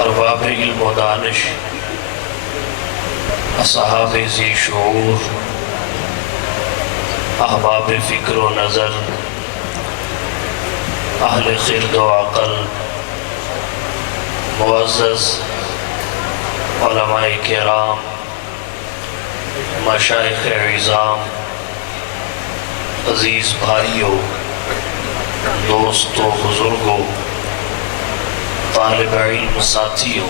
ارباب علم و دانش، اصحاب ذی شعور، احباب فکر و نظر، اہل خرد و عقل، معزز علماء کرام، مشائخ عظام، عزیز بھائیوں، دوستوں، بزرگوں، طالب علم ساتھیوں،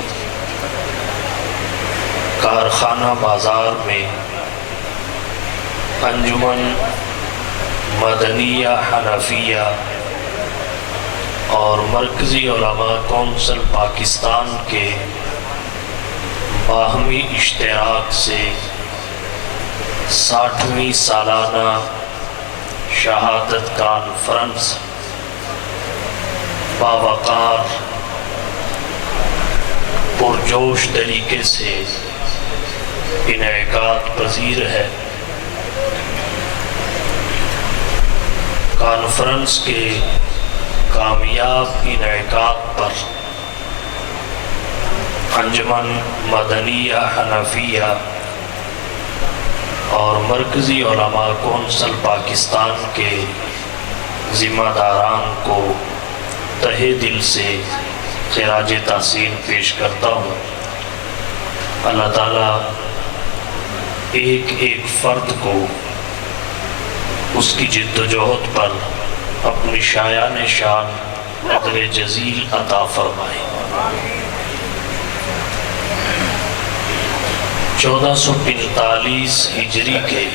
کارخانہ بازار میں انجمن مدنیہ حنفیہ اور مرکزی علماء کونسل پاکستان کے باہمی اشتراک سے 60ویں سالانہ شہادت کانفرنس باوقار پرجوش طریقے سے انعقاد پذیر ہے۔ کانفرنس کے کامیاب انعقاد پر انجمن مدنیہ حنفیہ اور مرکزی علماء کونسل پاکستان کے ذمہ داران کو تہہ دل سے خراج تحسین پیش کرتا ہوں۔ اللہ تعالیٰ ایک ایک فرد کو اس کی جد و جہد پر اپنی شایان شان اجر جزیل عطا فرمائے۔ 1445 ہجری کے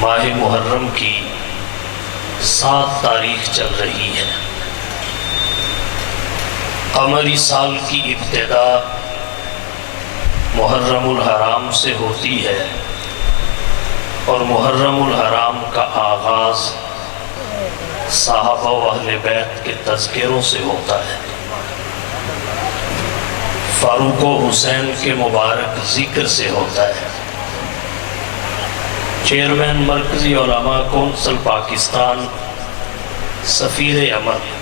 ماہ محرم کی 7 تاریخ چل رہی ہے۔ قمری سال کی ابتدا محرم الحرام سے ہوتی ہے اور محرم الحرام کا آغاز صحابہ و اہل بیت کے تذکروں سے ہوتا ہے۔ فاروق و حسین کے مبارک ذکر سے ہوتا ہے۔ چیئرمین مرکزی علماء کونسل پاکستان سفیر امن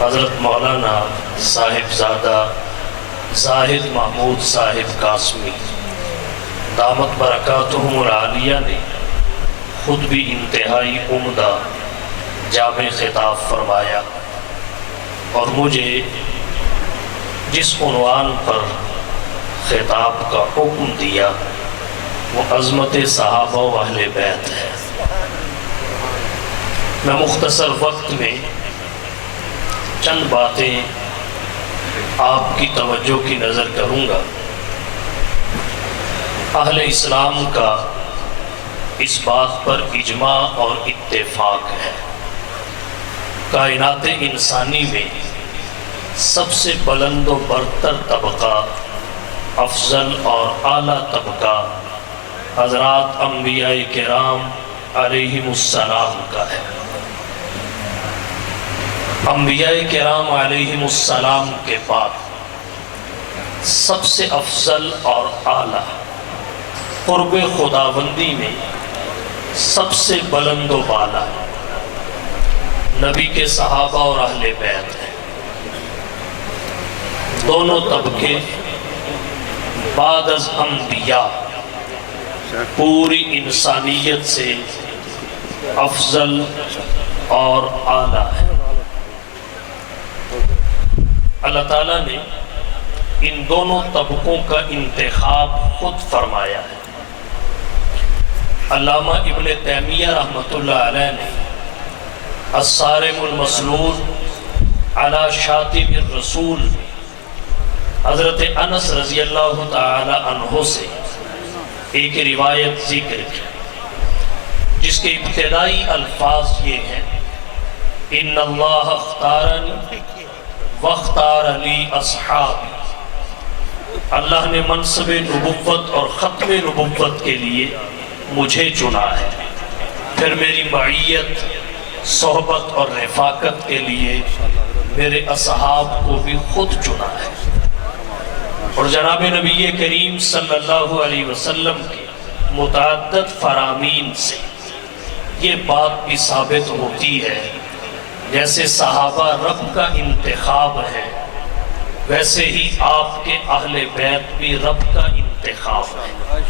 حضرت مولانا صاحبزادہ زاہد محمود صاحب قاسمی دامت برکاتہم العالیہ نے خود بھی انتہائی عمدہ جامع خطاب فرمایا اور مجھے جس عنوان پر خطاب کا حکم دیا وہ عظمت صحابہ و اہل بیت ہے۔ میں مختصر وقت میں چند باتیں آپ کی توجہ کی نظر کروں گا۔ اہل اسلام کا اس بات پر اجماع اور اتفاق ہے، کائنات انسانی میں سب سے بلند و برتر طبقہ، افضل اور اعلیٰ طبقہ حضرات انبیاء کرام علیہم السلام کا ہے۔ انبیاء کرام علیہم السلام کے بعد سب سے افضل اور اعلیٰ، قرب خداوندی میں سب سے بلند و بالا نبی کے صحابہ اور اہل بیت ہیں۔ دونوں طبقے بعد از انبیاء پوری انسانیت سے افضل اور اعلیٰ ہیں۔ اللہ تعالیٰ نے ان دونوں طبقوں کا انتخاب خود فرمایا ہے۔ علامہ ابن تیمیہ رحمۃ اللہ علیہ نے الصارم المسلول علی شاتم الرسول حضرت انس رضی اللہ تعالی عنہ سے ایک روایت ذکر کی جس کے ابتدائی الفاظ یہ ہیں: ان اللہ اختارنی واختار لی اصحابی، اللہ نے منصب نبوت اور ختم نبوت کے لیے مجھے چنا ہے، پھر میری معیت، صحبت اور رفاقت کے لیے میرے اصحاب کو بھی خود چنا ہے۔ اور جناب نبی کریم صلی اللہ علیہ وسلم کے متعدد فرامین سے یہ بات بھی ثابت ہوتی ہے جیسے صحابہ رب کا انتخاب ہے ویسے ہی آپ کے اہل بیت بھی رب کا انتخاب ہے۔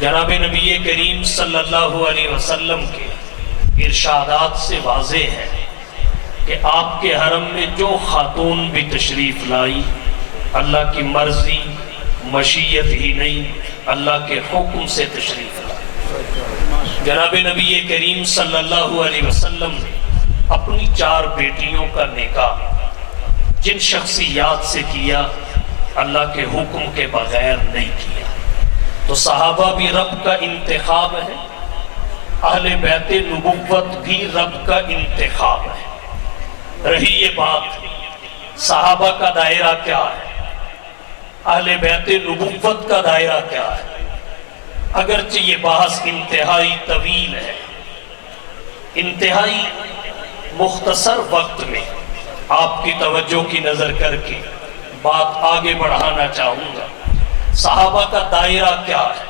جناب نبی کریم صلی اللہ علیہ وسلم کے ارشادات سے واضح ہے کہ آپ کے حرم میں جو خاتون بھی تشریف لائی اللہ کی مرضی مشیت ہی نہیں اللہ کے حکم سے تشریف لائی۔ جناب نبی کریم صلی اللہ علیہ وسلم نے اپنی 4 بیٹیوں کا نکاح جن شخصیات سے کیا اللہ کے حکم کے بغیر نہیں کیا، تو صحابہ بھی رب کا انتخاب ہے، اہل بیت نبوت بھی رب کا انتخاب ہے۔ رہی یہ بات صحابہ کا دائرہ کیا ہے، اہل بیت نبوت کا دائرہ کیا ہے، اگرچہ یہ بحث انتہائی طویل ہے، انتہائی مختصر وقت میں آپ کی توجہ کی نظر کر کے بات آگے بڑھانا چاہوں گا۔ صحابہ کا دائرہ کیا ہے،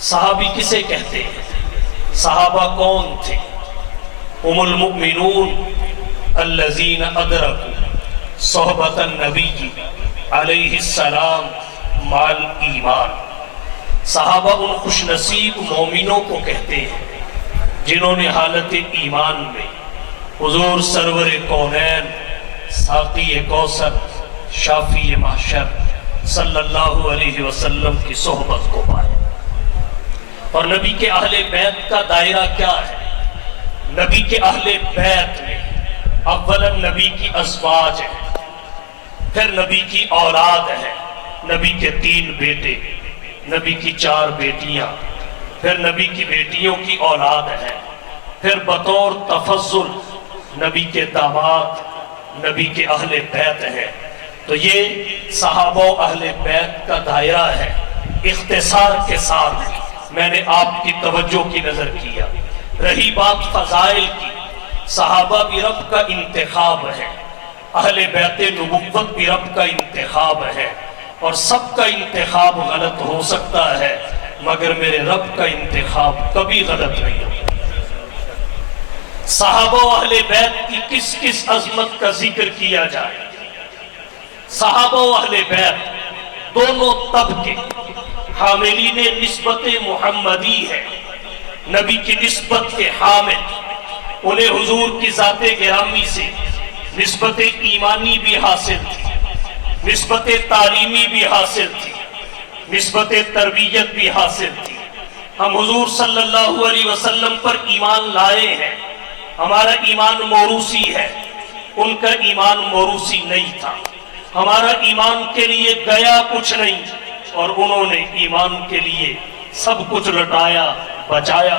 صحابی کسے کہتے ہیں، صحابہ کون تھے؟ ام المؤمنون الذین ادرکوا صحبت النبی علیہ السلام مع الایمان۔ صحابہ ان خوش نصیب مومنوں کو کہتے ہیں جنہوں نے حالت ایمان میں حضور سرور کونین ساقی کوثر شافی محشر صلی اللہ علیہ وسلم کی صحبت کو پائے۔ اور نبی کے اہل بیت کا دائرہ کیا ہے؟ نبی کے اہل بیت میں اولاً نبی کی ازواج ہے، پھر نبی کی اولاد ہے، نبی کے 3 بیٹے، نبی کی 4 بیٹیاں، پھر نبی کی بیٹیوں کی اولاد ہے، پھر بطور تفضل نبی کے داماد نبی کے اہل بیت ہیں۔ تو یہ صحابہ و اہل بیت کا دائرہ ہے۔ اختصار کے ساتھ میں نے آپ کی توجہ کی نظر کیا۔ رہی بات فضائل کی، صحابہ بھی رب کا انتخاب ہے، اہل بیت نبوت بھی رب کا انتخاب ہے، اور سب کا انتخاب غلط ہو سکتا ہے مگر میرے رب کا انتخاب کبھی غلط نہیں ہوتا۔ صحابہ و اہل بیت کی کس کس عظمت کا ذکر کیا جائے؟ صحابہ و اہل بیت دونوں طبقے حاملین نسبت محمدی ہے، نبی کی نسبت کے حامل، انہیں حضور کی ذات گرامی سے نسبت ایمانی بھی حاصل تھی، نسبت تعلیمی بھی حاصل تھی، نسبت تربیت بھی حاصل تھی۔ ہم حضور صلی اللہ علیہ وسلم پر ایمان لائے ہیں، ہمارا ایمان موروثی ہے، ان کا ایمان موروثی نہیں تھا۔ ہمارا ایمان کے لیے گیا کچھ نہیں اور انہوں نے ایمان کے لیے سب کچھ لٹایا بچایا۔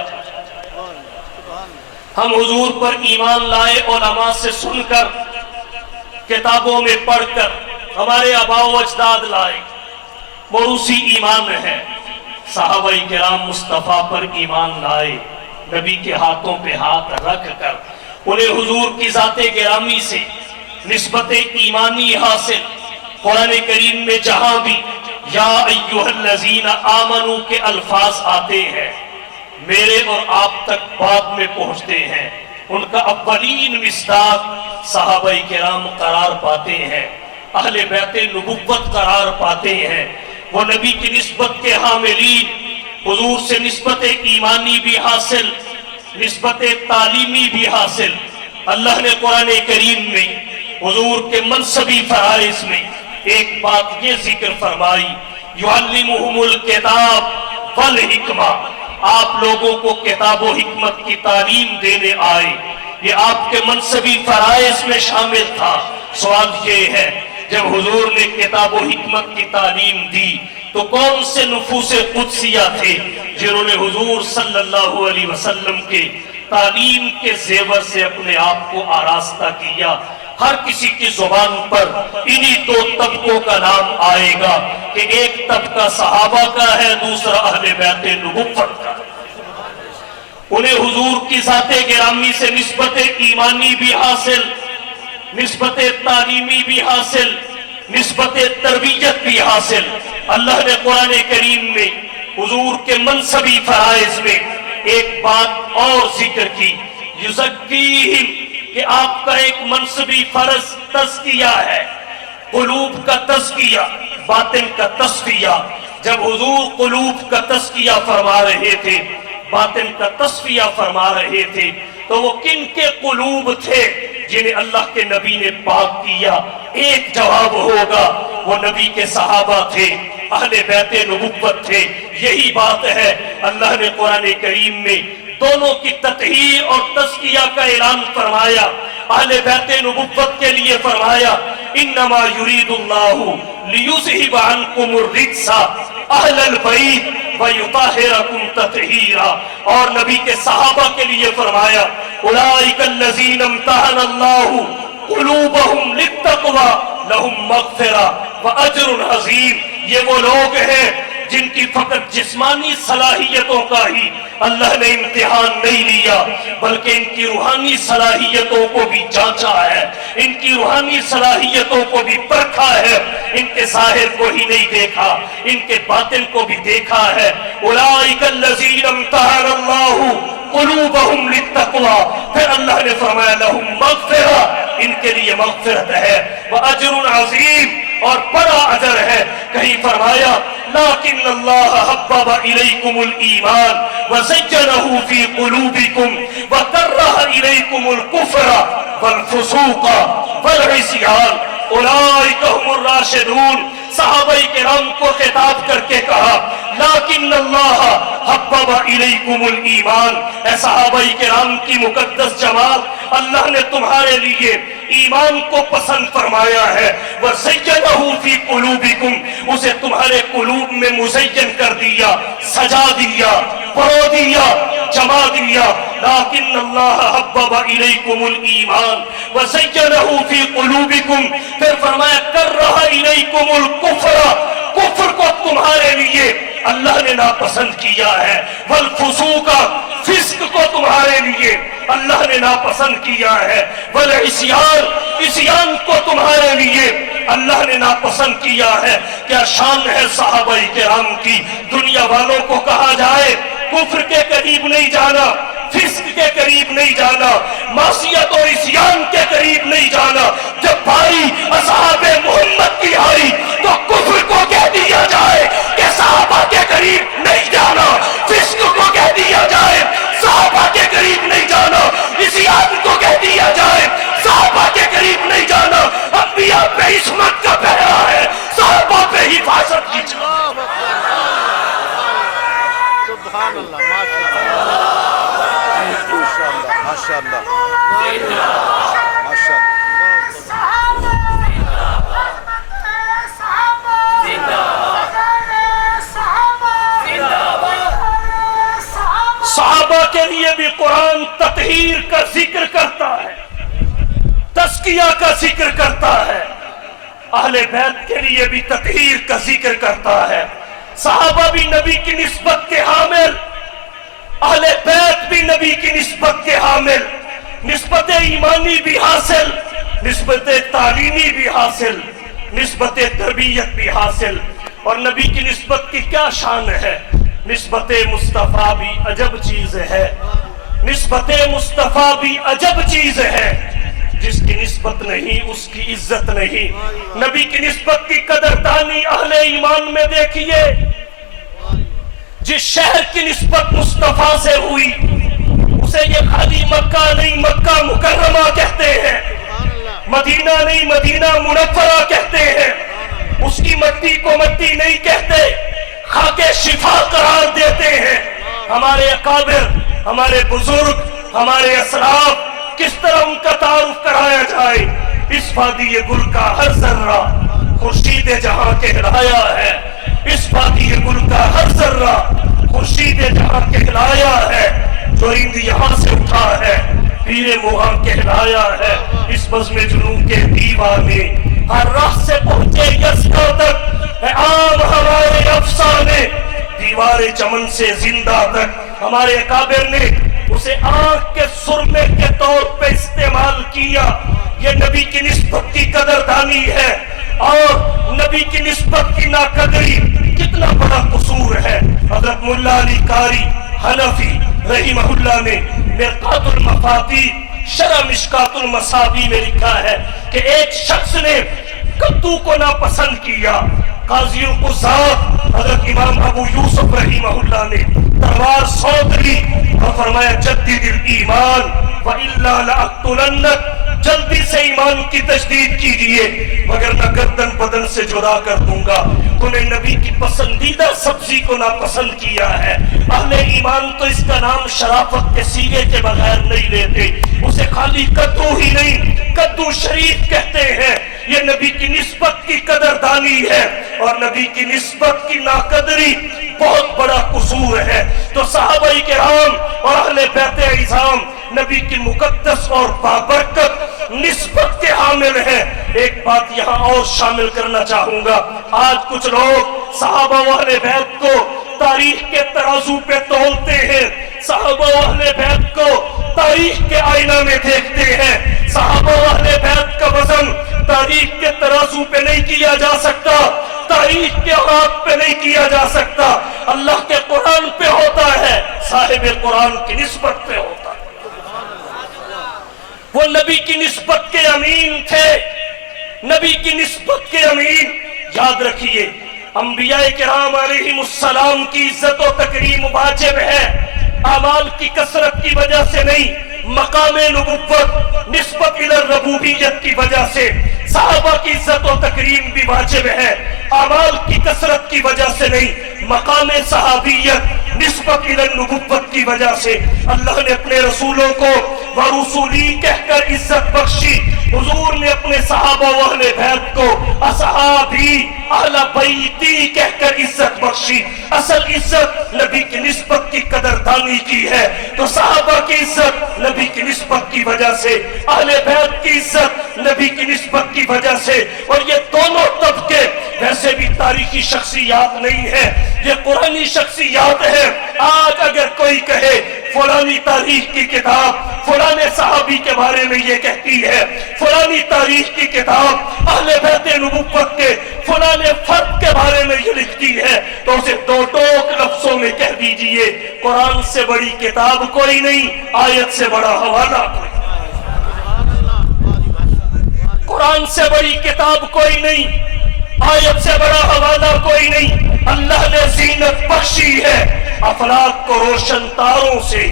ہم حضور پر ایمان لائے علماء سے سن کر، کتابوں میں پڑھ کر، ہمارے آباء و اجداد لائے، موروثی ایمان ہے۔ صحابہ کرام مصطفیٰ پر ایمان لائے، نبی کے ہاتھوں پہ ہاتھ رکھ کر انہیں حضور کی ذات گرامی سے نسبت ایمانی حاصل۔ قرآن کریم میں جہاں بھی یا ایھا الذین آمنوا کے الفاظ آتے ہیں میرے اور آپ تک بعد میں پہنچتے ہیں، ان کا اولین مصداق صحابہ کرام قرار پاتے ہیں، اہل بیت نبوت قرار پاتے ہیں۔ وہ نبی کی نسبت کے حاملین، حضور سے نسبت ایمانی بھی حاصل، نسبت تعلیمی بھی حاصل۔ اللہ نے قرآن کریم میں حضور کے منصبی فرائض میں ایک بات یہ ذکر فرمائی، یعلمہم الکتاب والحکمہ، آپ لوگوں کو کتاب و حکمت کی تعلیم دینے آئے، یہ آپ کے منصبی فرائض میں شامل تھا۔ سوال یہ ہے جب حضور نے کتاب و حکمت کی تعلیم دی تو کون سے نفوس قدسیہ تھے جنہوں نے حضور صلی اللہ علیہ وسلم کے تعلیم کے زیور سے اپنے آپ کو آراستہ کیا؟ ہر کسی کی زبان پر انہی 2 طبقوں کا نام آئے گا کہ ایک طبقہ صحابہ کا ہے، دوسرا اہل بیت نبوت کا۔ انہیں حضور کی ذات گرامی سے نسبت ایمانی بھی حاصل، نسبت تعلیمی بھی حاصل، نسبت تربیت بھی حاصل۔ اللہ نے قرآن کریم میں حضور کے منصبی فرائض میں ایک بات اور ذکر کی، یزکیہم، کہ آپ کا ایک منصبی فرض تزکیہ ہے، قلوب کا تزکیہ، باطن کا تصفیہ. جب حضور قلوب کا تزکیہ فرما رہے تھے، باطن کا تصفیہ فرما رہے تھے، تو وہ کن کے قلوب تھے جنہیں اللہ کے نبی نے پاک کیا؟ ایک جواب ہوگا، وہ نبی کے صحابہ تھے، اہل بیت نبوت تھے. یہی بات ہے اللہ نے قرآن کریم میں دونوں کی تطہیر اور تزکیہ کا اعلان فرمایا. اہل بیت نبوت کے لیے فرمایا انما یرید اللہ لیذہب عنکم الرجس اہل البیت ویطہرکم تطہیرا. اور نبی کے صحابہ کے لیے فرمایا اولئک الذین امتحن اللہ قلوبہم للتقوی لہم مغفرہ واجر عظیم. یہ وہ لوگ ہیں جن کی فقط جسمانی صلاحیتوں کا ہی اللہ نے امتحان نہیں لیا، بلکہ ان کی روحانی صلاحیتوں کو بھی جانچا ہے، ان کی روحانی صلاحیتوں کو بھی پرکھا ہے. ان کے ظاہر کو ہی نہیں دیکھا، ان کے باطن کو بھی دیکھا ہے. اولئک الذین امتحن اللہ قلوبہم للتقوی. پھر اللہ نے فرمایا لہم مغفرہ، ان کے لیے مغفرت ہے، واجر عظیم، اور بڑا اجر ہے. کہیں فرمایا لیکن اللہ حبب الیکم الایمان وزینہ فی قلوبکم وکرہ الیکم الکفر والفسوق والعصیان اولئک هم الراشدون. صحابہ کرام کو خطاب کر کے کہا لیکن اللہ حبب الیکم الایمان. اے صحابہ کرام کی مقدس جماعت، اللہ نے تمہارے لیے ایمان کو پسند فرمایا ہے. وَزَيَّنَهُ فِي قُلُوبِكُمْ، اسے تمہارے قلوب میں مزین کر دیا، سجا دیا، پرو دیا، جما دیا. لیکن اللہ حبب الیکم الایمان وَزَيَّنَهُ فِي قُلُوبِكُمْ. پھر فرمایا کَرَّہَ الیکم الکفر، کفر کو تمہارے لیے اللہ نے ناپسند کیا ہے. والفسوق، فسق کو تمہارے لیے اللہ نے ناپسند کیا ہے. والعصیان، عصیان کو تمہارے لیے اللہ نے ناپسند کیا ہے. کیا شان ہے صحابہ کرام کی! دنیا والوں کو کہا جائے کفر کے قریب نہیں جانا، فسق کے قریب نہیں جانا، معصیت اور عصیان کے قریب نہیں جانا. جب بھائی اصحاب محمد کی آئی تو کفر کو کہہ دیا جائے کہ صحابہ کے قریب نہیں جانا، فسق کو کہہ دیا جائے صحابہ کے قریب نہیں جانا، عصیان کو کہہ دیا جائے صحابہ کے قریب نہیں جانا. انبیاء پہ عصمت کا پہرا ہے، صحابہ پہ حفاظت کی جائے. سبحان اللہ، ماشاء اللہ، ماشاء اللہ. صحابہ کے لیے بھی قرآن تطہیر کا ذکر کرتا ہے، تزکیہ کا ذکر کرتا ہے. اہل بیت کے لیے بھی تطہیر کا ذکر کرتا ہے. صحابہ بھی نبی کی نسبت کے حامل، اہل بیت بھی نبی کی نسبت کے حامل، نسبت ایمانی بھی حاصل، نسبت تعلیمی بھی حاصل، نسبت تربیت بھی حاصل. اور نبی کی نسبت کی کیا شان ہے! نسبت مصطفیٰ بھی عجب چیز ہے، نسبت مصطفیٰ بھی عجب چیز ہے. جس کی نسبت نہیں اس کی عزت نہیں. نبی کی نسبت کی قدردانی اہل ایمان میں دیکھیے. جس شہر کی نسبت مصطفیٰ سے ہوئی اسے یہ خالی مکہ نہیں مکہ مکرمہ کہتے ہیں، مدینہ نہیں مدینہ منورہ کہتے ہیں. اس کی مٹی کو مٹی نہیں کہتے، خاک شفا قرار دیتے ہیں. ہمارے اکابر، ہمارے بزرگ، ہمارے اسلاف، کس طرح ان کا تعارف کرایا جائے. اس وادی گل کا ہر ذرہ خورشید جہاں کہلایا ہے، اس وادی گل کا ہر ذرہ خورشید جہاں کہلایا ہے. جو اند یہاں سے اٹھا ہے پیر مغاں کہلایا ہے. اس بزم جنوں کے دیوانے ہر راہ سے پہنچے یزدہ تک، اے عام ہمارے افسانے دیوار چمن سے زندہ تک. ہمارے اکابر نے اسے آنکھ کے سرمے کے طور پہ استعمال کیا. یہ نبی کی نسبت کی قدردانی ہے. اور نبی کی نسبت کی ناقدری کتنا بڑا قصور ہے. حضرت مولا علی قاری حنفی رحمہ اللہ نے مرقات المفاتیح شرح مشکات المصابیح میں لکھا ہے کہ ایک شخص نے کدو کو ناپسند کیا. قاضی القضات حضرت امام ابو یوسف رحمہ اللہ نے تلوار سونپ لی اور فرمایا جدد الایمان وَإِلَّا لَأَقْتُلَنَّكَ، جلدی سے ایمان کی تجدید کیجئے مگر نہ گردن بدن سے جدا کر دوں گا. تم نے نبی کی پسندیدہ سبزی کو ناپسند کیا ہے. اہل ایمان تو اس کا نام شرافت کے سیگے کے بغیر نہیں لیتے، اسے خالی کدو ہی نہیں کدو شریف کہتے ہیں. یہ نبی کی نسبت کی قدردانی ہے اور نبی کی نسبت کی ناقدری بہت بڑا قصور ہے. تو صحابہ کرام اور اہل بیت عظام نبی کی مقدس اور بابرکت نسبت کے حامل ہیں. ایک بات یہاں اور شامل کرنا چاہوں گا. آج کچھ لوگ صحابہ و اہل بیت کو تاریخ کے ترازو پہ تولتے ہیں، صحابہ و اہل بیت کو تاریخ کے آئینہ میں دیکھتے ہیں. صحابہ و اہل بیت کا وزن تاریخ کے ترازو پہ نہیں کیا جا سکتا، تاریخ کے اوراق پہ نہیں کیا جا سکتا. اللہ کے قرآن پہ ہوتا ہے، صاحب قرآن کی نسبت پہ ہوتا ہے. وہ نبی کی نسبت کے امین تھے، نبی کی نسبت کے امین. یاد رکھیے انبیاء کرام علیہم السلام کی عزت و تکریم واجب ہے، اعمال کی کثرت کی وجہ سے نہیں، مقام نبوت نسبت الی الربوبیت کی وجہ سے. صحابہ کی عزت و تکریم بھی واجب ہے، اعمال کی کثرت کی وجہ سے نہیں، مقام صحابیت نسبت الی النبوت کی وجہ سے. اللہ نے اپنے رسولوں کو ورسولی کہہ کر عزت بخشی. حضور نے اپنے صحابہ و اہل بیت کو اصحابی اہل بیتی کہہ کر عزت بخشی. اصل عزت نبی کی نسبت کی قدردانی کی ہے. تو صحابہ کی عزت نبی کی نسبت کی وجہ سے، اہل بیت کی عزت نبی کی نسبت کی وجہ سے. اور یہ دونوں طبقے ویسے بھی تاریخی شخصیات نہیں ہیں، یہ قرآنی شخصیات ہیں. آج اگر کوئی کہے فلانی تاریخ کی کتاب فلانے صحابی کے بارے میں یہ کہتی ہے، فلانی تاریخ کی کتاب اہل بیت نبوت کے فلانے فرد کے بارے میں یہ لکھتی ہے، تو اسے دو ٹوک لفظوں میں کہہ دیجئے قرآن سے بڑی کتاب کوئی نہیں، آیت سے بڑا حوالہ کوئی. قرآن سے بڑی کتاب کوئی نہیں، آیت سے بڑا حوالہ کوئی نہیں. اللہ نے زینت بخشی ہے افلاک کو روشن تاروں سے،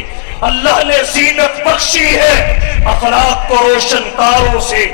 اللہ نے زینت بخشی ہے افلاک کو روشن تاروں سے.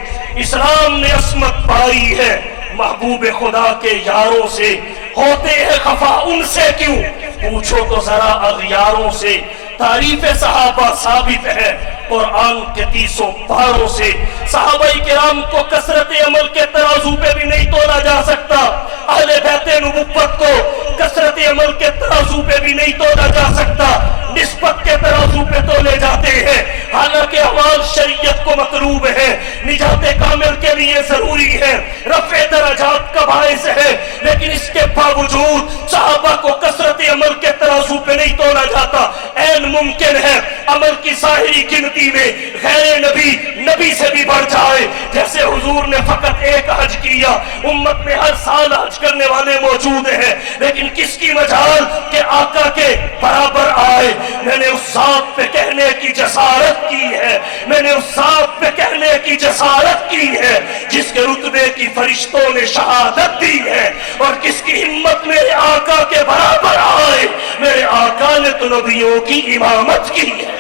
اسلام نے عصمت پائی ہے محبوب خدا کے یاروں سے. ہوتے ہیں خفا ان سے کیوں، پوچھو تو ذرا اغیاروں سے. تعریف صحابہ ثابت ہے قرآن کے 30 پاروں سے. صحابہ کرام کو کثرت عمل کے ترازو پہ بھی نہیں تولا جا سکتا، اہل بیت نبوت کو کثرت عمل کے ترازو پہ بھی نہیں تولا جا سکتا، نسبت کے ترازو پہ تولے جاتے ہیں. حالانکہ اعمال شریعت کو مطلوب ہے، نجات کامل کے لیے ضروری ہے، رفع درجات کا باعث ہے، لیکن اس کے باوجود صحابہ کو کثرت عمل کے ترازو پہ نہیں تولا جاتا. این ممکن ہے عمل کی ظاہری گنتی میں غیر نبی نبی سے بھی بڑھ جائے. جیسے حضور نے فقط ایک حج کیا، امت میں ہر سال حج کرنے والے موجود ہیں، لیکن کس کی مجال کہ آقا کے برابر آئے. میں نے اس ذات پہ کہنے کی جسارت کی ہے، میں نے اس ذات پہ کہنے کی جسارت کی ہے جس کے رتبے کی فرشتوں نے شہادت دی ہے. اور کس کی ہمت میرے آقا کے برابر آئے، میرے آقا نے تو نبیوں کی امامت کی ہے.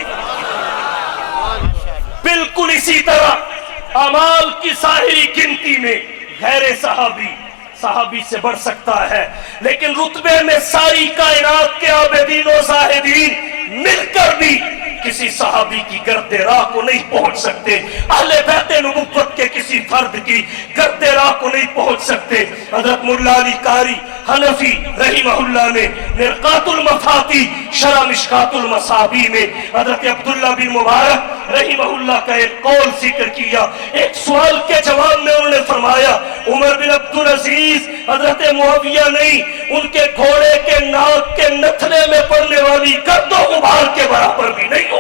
بالکل اسی طرح اعمال کی ظاہری گنتی میں غیر صحابی سے بڑھ سکتا ہے، لیکن رتبے میں ساری کائنات کے عابدین و زاہدین مل کر بھی کسی صحابی کی گرد راہ کو نہیں پہنچ سکتے، اہل بیت نبوت کے کسی فرد کی گرد راہ کو نہیں پہنچ سکتے. حضرت مولا علی قاری حنفی رحمہ اللہ نے مرقات المفاتی شرح مشکات المصابیح میں حضرت عبداللہ بن مبارک رحمہ اللہ کا ایک قول ذکر کیا. ایک سوال کے جواب میں انہوں نے فرمایا عمر بن عبدالعزیز حضرت معاویہ نہیں، ان کے گھوڑے کے ناک کے نتھنے میں پڑنے والی گرد و غبار کے برابر بھی نہیں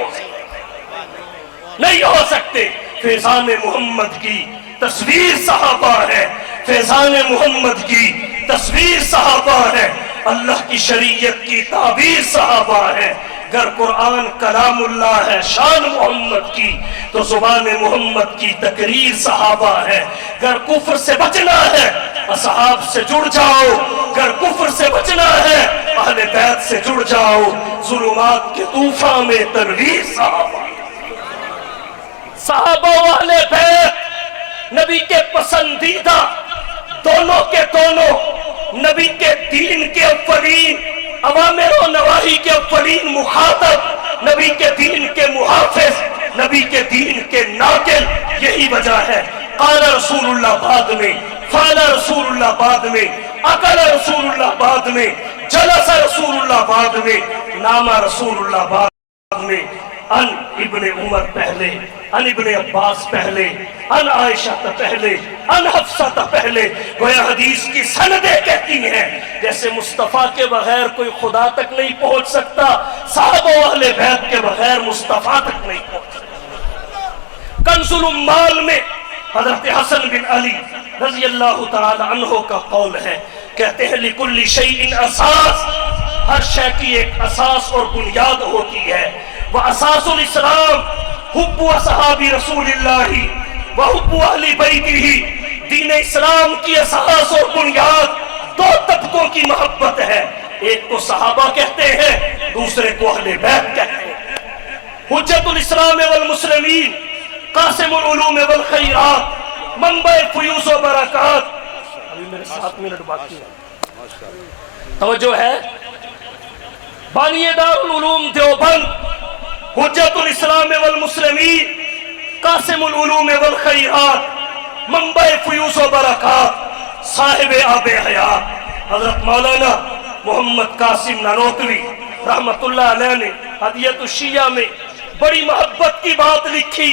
ہو سکتے. فیضان محمد کی تصویر صحابہ ہے، فیضان محمد کی تصویر صحابہ ہے، اللہ کی شریعت کی تعبیر صحابہ ہے. گر قرآن کلام اللہ ہے شان محمد کی تو زبان محمد کی تقریر صحابہ ہے. گر کفر سے بچنا ہے اصحاب سے جڑ جاؤ، گر کفر سے بچنا ہے اہل بیت سے جڑ جاؤ. ظلمات کے طوفان میں تنویر صحابہ و اہل بیت نبی کے پسندیدہ دونوں کے دونوں، نبی کے دین کے اولین اوامر و نواہی کے اولین مخاطب، نبی کے دین کے محافظ، نبی کے دین کے ناقل. یہی وجہ ہے قال رسول اللہ بعد میں، فعل رسول اللہ بعد میں، اکل رسول اللہ بعد میں، جلس رسول اللہ بعد میں، نام رسول اللہ بعد میں. ان ابن عمر پہلے، ان ابن عباس پہلے، ان عائشہ پہلے، ان حفصہ پہلے. گویا حدیث کی سندیں کہتی ہیں جیسے مصطفیٰ کے بغیر کوئی خدا تک نہیں پہنچ سکتا، صحابہ و اہل بیت کے بغیر مصطفیٰ تک نہیں پہنچ سکتا. کنز الاموال میں حضرت حسن بن علی رضی اللہ تعالی عنہ کا قول ہے، کہتے ہیں لِكُلِّ شَيْءٍ اساس، ہر شے کی ایک اساس اور بنیاد ہوتی ہے. وَأَسَاسُ الْإِسْلَامِ حُبُّ أَصْحَابِ رسول اللہ وَحُبُّ أَهْلِ بَيْتِهِ. دین اسلام کی اساس اور بنیاد دو طبقوں کی محبت ہے، ایک کو صحابہ کہتے ہیں، دوسرے کو اہل بیت کہتے ہیں. حجت الاسلام والمسلمین، قاسم العلوم والخیرات، منبع فیوز و برکات. ابھی میرے 7 منٹ باقی ہے، توجہ ہے. بانی دار العلوم دیوبند، حجت الاسلام والمسلمین، قاسم العلوم والخیرات، منبع فیوز و برکات، صاحب آب حیات حضرت مولانا محمد قاسم نانوتوی رحمت اللہ علیہ نے ہدیت الشیعہ میں بڑی محبت کی بات لکھی،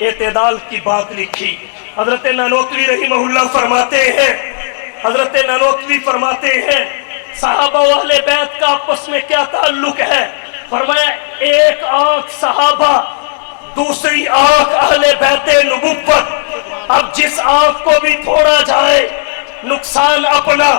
اعتدال کی بات لکھی. حضرت نانوتوی رحمہ اللہ فرماتے ہیں، حضرت نانوتوی فرماتے ہیں صحابہ و اہل بیت کا آپس میں کیا تعلق ہے. فرمایا ایک آنکھ صحابہ، دوسری آنکھ اہل بیت نبوت. اب جس آنکھ کو بھی پھوڑا جائے نقصان اپنا،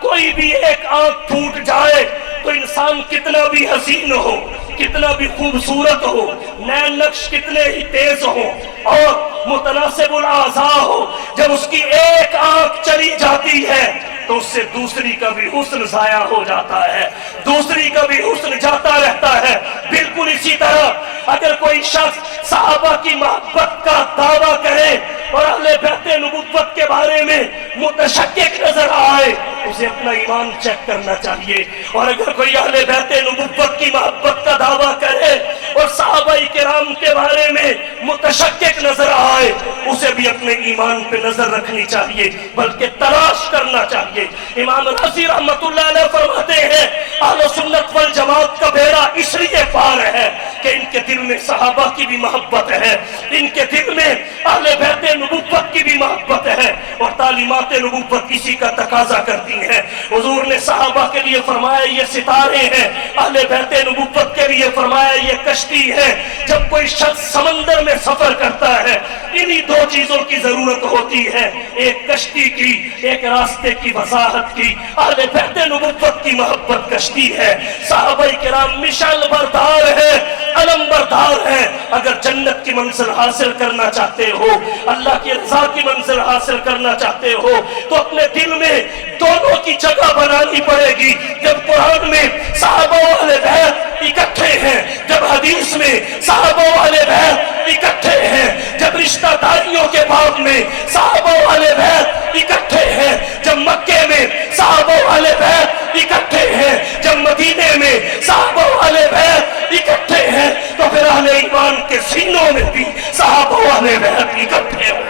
کوئی بھی ایک آنکھ پھوٹ جائے تو انسان کتنا بھی حسین ہو، کتنا بھی خوبصورت ہو، نین نقش کتنے ہی تیز ہو اور متناسب الاعضاء ہو، جب اس کی ایک آنکھ چلی جاتی ہے تو اس سے دوسری کا بھی حسن ضائع ہو جاتا ہے، دوسری کا بھی حسن جاتا رہتا ہے. بالکل اسی طرح اگر کوئی شخص صحابہ کی محبت کا دعویٰ کرے اور اہل بیت نبوت کے بارے میں متشکک نظر آئے، اسے اپنا ایمان چیک کرنا چاہیے. اور اگر کوئی اہل بیت نبوت کی محبت کا دعویٰ کرے اور صحابہ کرام کے بارے میں متشکک نظر آئے، اسے بھی اپنے ایمان پہ نظر رکھنی چاہیے، بلکہ تلاش کرنا چاہیے. امام رازی رحمت اللہ علیہ فرماتے ہیں اہل سنت والجماعت کا بیڑا اس لیے پار ہے کہ ان کے دل میں صحابہ کی بھی محبت ہے، ان کے دل میں اہل بیت نبوت کی بھی محبت ہے، اور تعلیمات نبوت اسی کا تقاضا کرتی ہیں. حضور نے صحابہ کے لیے فرمایا یہ ستارے ہیں، اہل بیت نبوت کے لیے فرمایا یہ کشتی ہے. جب کوئی شخص سمندر میں سفر کرتا ہے انہی دو چیزوں کی ضرورت ہوتی ہے، ایک کشتی کی، ایک راستے کی وضاحت کی. اہل بیت نبوت کی محبت کشتی ہے، صحابہ کرام مشعل بردار ہے، علم بردار ہے. اگر جنت کی منزل حاصل کرنا چاہتے ہو، اللہ کی رضا کی منزل حاصل کرنا چاہتے ہو تو اپنے دل میں دونوں کی جگہ بنانی پڑے گی. جب قرآن میں صحابہ و اہل بیت اکٹھے ہیں، جب حدیث میں صحابہ و اہل بیت اکٹھے ہیں، جب رشتہ داریوں کے باب میں صحابہ و اہل بیت اکٹھے ہیں، جب مکے میں صحابہ و اہل بیت اکٹھے ہیں، جب مدینے میں صحابہ و اہل بیت اکٹھے ہیں، تو پھر اہل ایمان کے سینوں میں بھی صحابہ و اہل بیت اکٹھے ہوں.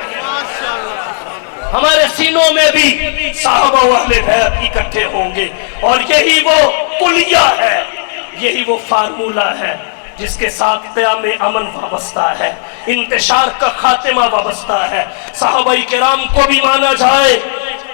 ہمارے سینوں میں بھی صحابہ و اہل بیت اکٹھے ہوں گے. اور یہی وہ کلیہ ہے، یہی وہ فارمولہ ہے جس کے ساتھ قیام امن وابستہ ہے، انتشار کا خاتمہ وابستہ ہے. صحابہ کرام کو بھی مانا جائے،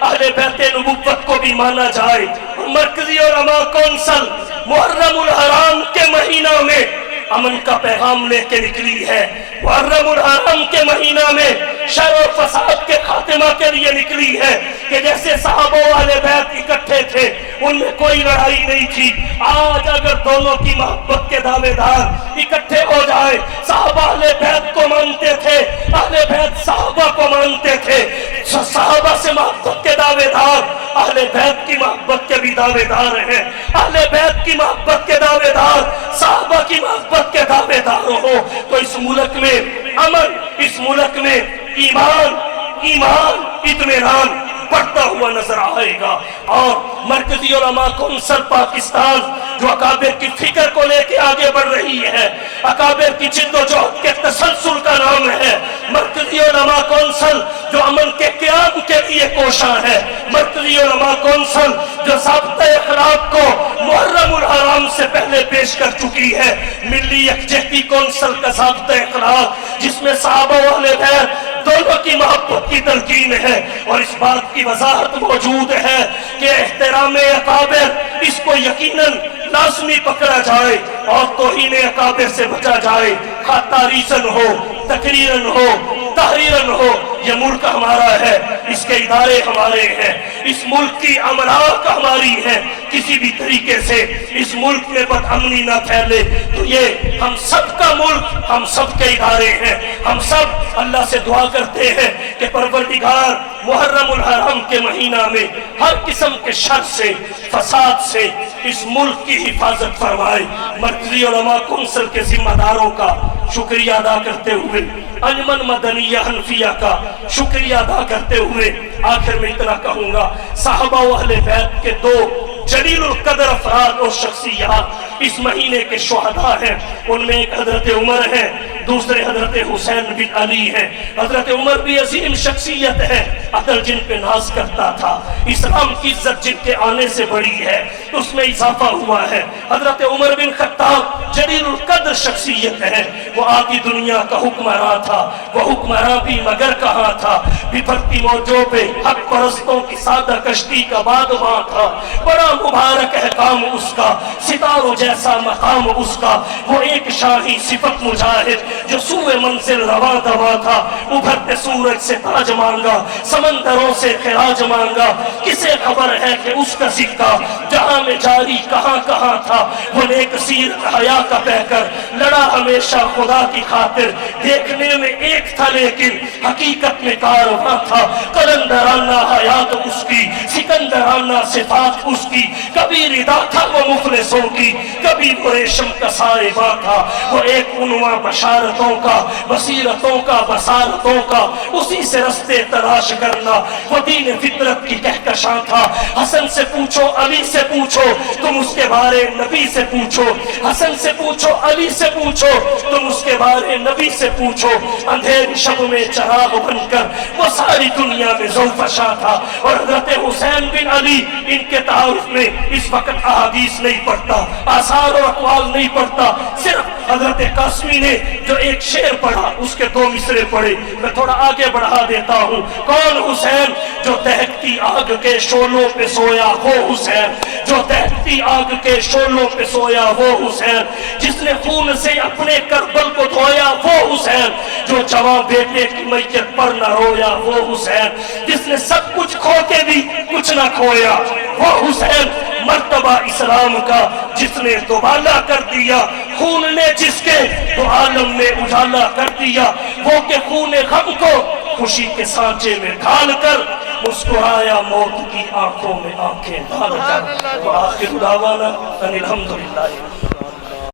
اہل بیت نبوت کو بھی مانا جائے. مرکزی علماء کونسل محرم الحرام کے مہینہ میں امن کا پیغام لے کے نکلی ہے. محرم الحرام کے مہینہ میں شر و فساد کے خاتمہ کے لیے نکلی ہے کہ جیسے صحابہ والے بیت اکٹھے تھے ان میں کوئی لڑائی نہیں تھی. آج اگر دونوں کی محبت کے دعوے دار اکٹھے ہو جائے, صحابہ اہل بیت کو مانتے تھے, اہل بیت صحابہ کو مانتے تھے, صحابہ سے محبت کے دعوے دار اہل بیت کی محبت کے بھی دعوے دار ہیں, اہل بیت کی محبت کے دعوے دار صحابہ کی محبت کے دعوے دار ہو تو اس ملک میں امن, اس ملک میں ایمان اطمینان بڑھتا ہوا نظر آئے گا. اور مرکزی علماء کونسل پاکستان جو اکابر کی فکر کو لے کے آگے بڑھ رہی ہے, اکابر کی جد و جہد کے تسلسل کا نام ہے مرکزی علماء کونسل, جو امن کے قیام کے لیے کوشاں ہے, مرکزی علماء کونسل جو ضابطہ اخلاق کو محرم الحرام سے پہلے پیش کر چکی ہے, ملی یکجہتی کونسل کا ضابطہ اخلاق جس میں صحابہ و اہل بیت دونوں کی محبت کی تلقین ہے, اور اس بات کی وضاحت موجود ہے کہ احترام اکابر اس کو یقیناً لازمی پکڑا جائے اور توہین اکابر سے بچا جائے, خواہ تاریخاً ہو, تقریراً ہو, تحریراً ہو. یہ ملک ہمارا ہے, اس کے ادارے ہمارے ہیں, اس ملک کی املاک ہماری ہے, کسی بھی طریقے سے اس ملک میں بد امنی نہ پھیلے تو یہ ہم سب کا ملک, ہم سب کے ادارے ہیں. ہم سب اللہ سے دعا کرتے ہیں کہ پروردگار محرم الحرام کے مہینہ میں ہر قسم کے شر سے, فساد سے اس ملک کی حفاظت فرمائے. مرکزی علماء کونسل کے ذمہ داروں کا شکریہ ادا کرتے ہوئے, انجمن مدنیہ حنفیہ کا شکریہ ادا کرتے ہوئے آخر میں اتنا کہوں گا, صحابہ و اہل بیت کے دو جلیل القدر افراد اور شخصیات اس مہینے کے شہداء ہیں. ان میں ایک حضرت عمر ہے, دوسرے حضرت حسین بن علی ہیں. حضرت عمر بھی عظیم شخصیت ہے, عقل جن پہ ناز کرتا تھا, اسلام کی عزت جن کے آنے سے بڑی ہے, اس میں اضافہ ہوا ہے. حضرت عمر بن خطاب جلیل القدر شخصیت ہے, وہ آگی دنیا کا حکمراں تھا, وہ حکمراں بھی مگر کہاں تھا, بپھرتی موجوں پہ حق پرستوں کی سادہ کشتی کا بادواں تھا, بڑا مبارک ہے کام اس کا, ستاروں جیسا مقام اس کا, وہ ایک شاہی صفت مجاہد جو سوئے منزل رواں دواں تھا, ابھرتے سورج سے تاج مانگا, سمندروں سے خراج مانگا, کسے خبر ہے کہ اس کا سکہ جہاں میں جاری کہاں کہاں تھا, وہ نیک سیرت حیا کا پہ کر لڑا ہمیشہ خدا کی خاطر, دیکھنے میں ایک تھا لیکن حقیقت میں کارواں تھا, قلندرانہ حیات اس کی, سکندرانہ صفات اس کی, کبھی ردا تھا وہ مفلسوں کی, کبھی وہ ریشم کا سائبہ تھا, وہ ایک عنوان بشارتوں کا, بصیرتوں کا, بصارتوں کا, اسی سے رستے تلاش کرنا, وہ دین فطرت کی کہکشاں تھا. حسن سے پوچھو, علی سے پوچھو, تم اس کے بارے نبی سے پوچھو, حسن سے پوچھو, علی سے پوچھو, تم اس کے بارے نبی سے پوچھو. اندھیری شب میں چراغ بن کر وہ ساری دنیا میں ذوالفشاں تھا. اور حضرت حسین بن علی, ان کے تعارف میں اس وقت احادیث نہیں پڑھتا, آثار اور اقوال نہیں پڑھتا, صرف حضرت قاسمی نے جو ایک شعر پڑھا اس کے دو مصرے پڑھے. میں تھوڑا آگے بڑھا دیتا ہوں. کون حسین جو دہکتی آگ کے شعلوں پہ سویا, وہ حسین جو دہکتی آگ کے شعلوں پہ سویا, وہ حسین جس نے خون سے اپنے کربل کو دھویا, وہ حسین جو جوان بیٹے کی میت پر نہ رویا, وہ حسین جس نے سب کچھ کھو کے بھی کچھ نہ کھویا, وہ حسین مرتبہ اسلام کا جس نے دوبالا کر دیا, خون نے جس کے تو عالم میں اجالا کر دیا, وہ کہ خون غم کو خوشی کے سانچے میں ڈھال کر مسکرایا موت کی آنکھوں میں آنکھیں ڈال کر. وآخر دعوانا ان الحمدللہ.